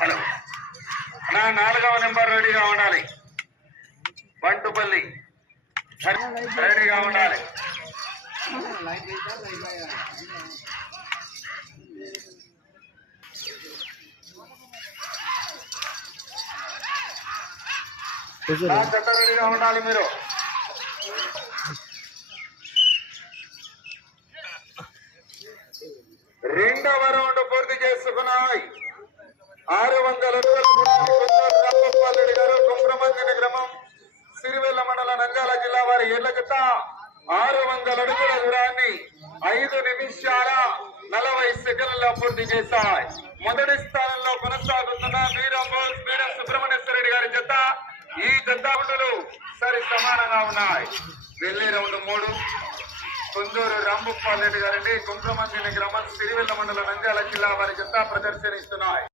Hello నా 4వ number రెడీగా ఉండాలి. బంటుపల్లి రెడీగా ఉండాలి. నా జత రెడీగా ఉండాలి. మీరు రెండవ రౌండ్ పూర్తి చేసుకున్నాయి. 600 గారు కుంభ్రమంజన గ్రామం సిరివెల్ల మండల నంద్యాల జిల్లా వారి ఏళ్ల జత 600 అడుగుల దూరాన్ని 5 నిమిషాల 40 సెకండ్లలో పూర్తి చేశాయి. మొదటి స్థానంలో కొనసాగుతున్న వీరం సుబ్రహ్మణ్యేశ్వర రెడ్డి గారి జత. ఈ జత రౌండ్లు సరి సమానంగా ఉన్నాయి. వెళ్లే రౌండ్ 3 కొందూరు రాంభూపాల్ రెడ్డి గారండి కుంభ్రమంజన గ్రామం సిరివెల్ల మండల నంద్యాల జిల్లా వారి జత ప్రదర్శనిస్తున్నాయి.